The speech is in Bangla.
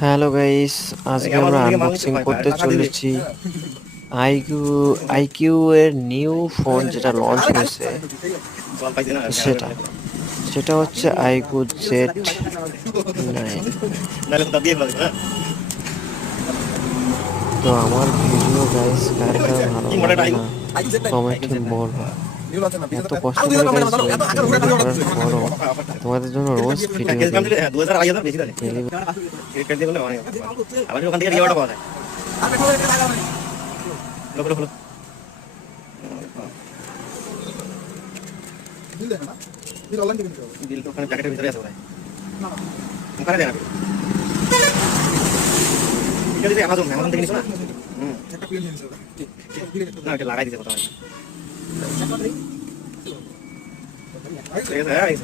হ্যালো গাইস, আজকে আমরা আনবক্সিং করতে চলেছি আইকিউ আইকিউ এর নিউ ফোন যেটা লঞ্চ হয়েছে। সেটা সেটা হচ্ছে আইকিউ Z9। তো আমার ভিডিও গাইস কার কার ভালো লাগে না কমেন্টে বলো। এত কষ্ট করে গাইস ভিডিও করার পরও তোমাদের জন্য রোজ ভিডিও বিল তো ওখানে প্যাকেটের ভিতরে আছে ভাই ওখানে দেন এটা দিদি অ্যামাজন থেকে নিছো না একটা প্লেন নিছো না এটা লাগাই দিতে কথা হয়